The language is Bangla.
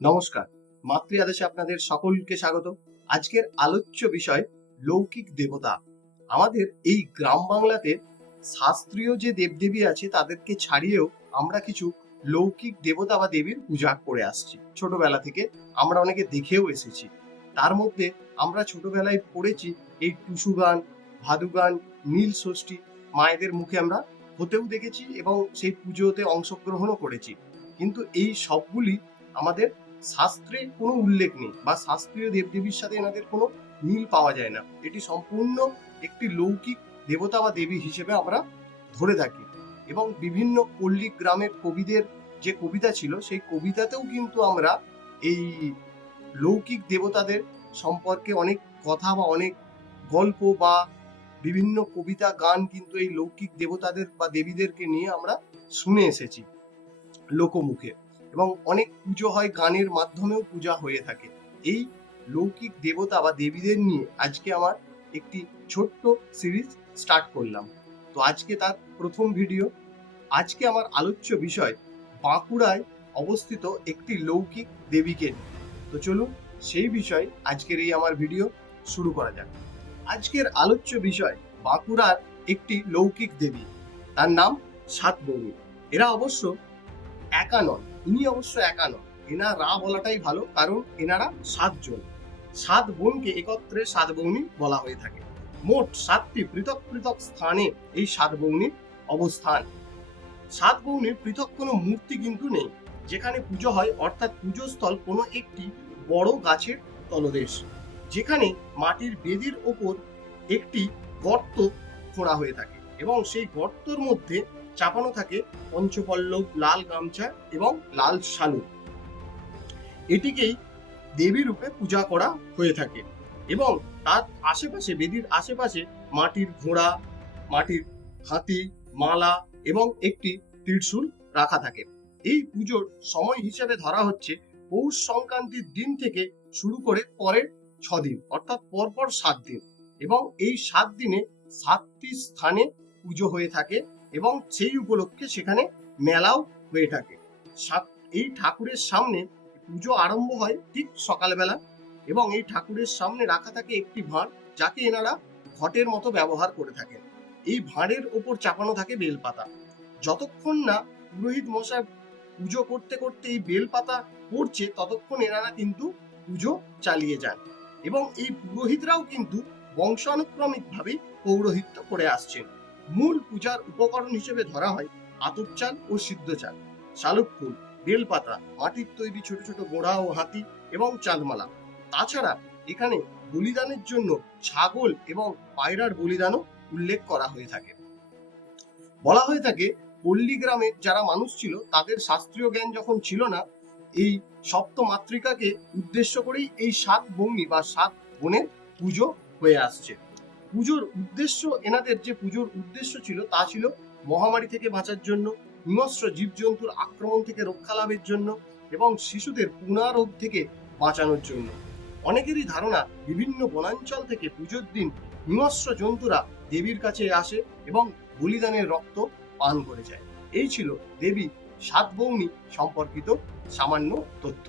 নমস্কার। মাতৃ আদেশে আপনাদের সকলকে স্বাগত। আজকের আলোচ্য বিষয় লৌকিক দেবতা। আমাদের এই গ্রাম বাংলাতে শাস্ত্রীয় যে দেবদেবী আছে, তাদেরকে ছাড়িয়েও আমরা কিছু লৌকিক দেবতা বা দেবীর পূজা করে আসছি। ছোটবেলা থেকে আমরা অনেকে দেখেও এসেছি। তার মধ্যে আমরা ছোটবেলায় পড়েছি এই টুসু গান, ভাদু গান, নীল ষষ্ঠী মায়েদের মুখে আমরা হতেও দেখেছি এবং সেই পুজোতে অংশগ্রহণও করেছি। কিন্তু এই সবগুলি আমাদের শাস্ত্রে কোনো উল্লেখ নেই বা শাস্ত্রীয় দেবদেবীর সাথে এনাদের কোনো মিল পাওয়া যায় না। এটি সম্পূর্ণ একটি লৌকিক দেবতা বা দেবী হিসেবে আমরা ধরে থাকি এবং বিভিন্ন পল্লী গ্রামের কবিদের যে কবিতা ছিল, সেই কবিতাতেও কিন্তু আমরা এই লৌকিক দেবতাদের সম্পর্কে অনেক কথা বা অনেক গল্প বা বিভিন্ন কবিতা, গান কিন্তু এই লৌকিক দেবতাদের বা দেবীদেরকে নিয়ে আমরা শুনে এসেছি লোকমুখে। এবং অনেক পুজো হয় গানের মাধ্যমেও পূজা হয়ে থাকে। এই লৌকিক দেবতা বা দেবীদের নিয়ে আজকে আমার একটি ছোট্ট সিরিজ স্টার্ট করলাম। তো আজকে তার প্রথম ভিডিও আজকে আমার আলোচ্য বিষয় বাঁকুড়ায় অবস্থিত একটি লৌকিক দেবীকে তো চলুন সেই বিষয়ে আজকের এই আমার ভিডিও শুরু করা যাক। আজকের আলোচ্য বিষয় বাঁকুড়ার একটি লৌকিক দেবী। তার নাম সাতবৌনী এরা অবশ্য একা নন ইনি অবশ্য একা নন। এনারা বলাটাই ভালো, কারণ এনারা সাতজন। সাত বোনকে একত্রে সাত বৌনি বলা হয়ে থাকে। মোট সাতটি পৃথক পৃথক স্থানে এই সাত বৌনির অবস্থান। সাত বৌনির পৃথক কোনো মূর্তি কিন্তু নেই। যেখানে পুজো হয়, অর্থাৎ পুজোস্থল কোনো একটি বড় গাছের তলদেশ। যেখানে মাটির বেদির ওপর একটি গর্ত খোঁড়া হয়ে থাকে এবং সেই গর্তর মধ্যে চাপানো থাকে পঞ্চপল্লব, লাল গামছা এবং লাল শালু। এটিকেই দেবী রূপে পূজা করা হয়ে থাকে এবং তার আশেপাশে, বেদির আশেপাশে মাটির ঘোড়া, মাটির হাতি, মালা এবং একটি ত্রিশূল রাখা থাকে। এই পুজোর সময় হিসেবে ধরা হচ্ছে পৌষ সংক্রান্তির দিন থেকে শুরু করে পরের ছদিন অর্থাৎ পরপর সাত দিন। এবং এই সাত দিনে সাতটি স্থানে পুজো হয়ে থাকে এবং সেই উপলক্ষে সেখানে মেলাও হয়ে থাকে। এই ঠাকুরের সামনে পুজো আরম্ভ হয় ঠিক সকালবেলা এবং এই ঠাকুরের সামনে রাখা থাকে একটি ভাঁড় যাকে এনারা ঘটের মতো ব্যবহার করে থাকেন। এই ভাঁড়ের ওপর চাপানো থাকে বেলপাতা। যতক্ষণ না পুরোহিত মশাই পুজো করতে করতে এই বেলপাতা পড়ছে, ততক্ষণ এনারা কিন্তু পুজো চালিয়ে যান এবং এই পুরোহিতরাও কিন্তু বংশানুক্রমিকভাবেই পৌরোহিত্য করে আসছেন। মূল পূজার উপকরণ হিসেবে ধরা হয় আতপ চাল ও সিদ্ধ চাল, শালুক ফুল, বেলপাতা, মাটির তৈরি ছোট ছোট গোড়া ও হাতি এবং চাঁদমালা তাছাড়া এখানে বলিদানের জন্য ছাগল এবং পায়রার বলিদানও উল্লেখ করা হয়ে থাকে। বলা হয়ে থাকে, পল্লী গ্রামের যারা মানুষ ছিল, তাদের শাস্ত্রীয় জ্ঞান যখন ছিল না, এই সপ্ত মাতৃকাকে উদ্দেশ্য করেই এই সাত বৌনি বা সাত বোনের পুজো হয়ে আসছে। পুজোর উদ্দেশ্য, এনাদের যে পুজোর উদ্দেশ্য ছিল, তা ছিল মহামারী থেকে বাঁচার জন্য, হিংস্র জীবজন্তুর আক্রমণ থেকে রক্ষা লাভের জন্য এবং শিশুদের পুনারোগ থেকে বাঁচানোর জন্য। অনেকেরই ধারণা, বিভিন্ন বনাঞ্চল থেকে পুজোর দিন হিংস্র জন্তুরা দেবীর কাছে আসে এবং বলিদানের রক্ত পান করে যায়। এই ছিল দেবী সাত বৌনি সম্পর্কিত সামান্য তথ্য।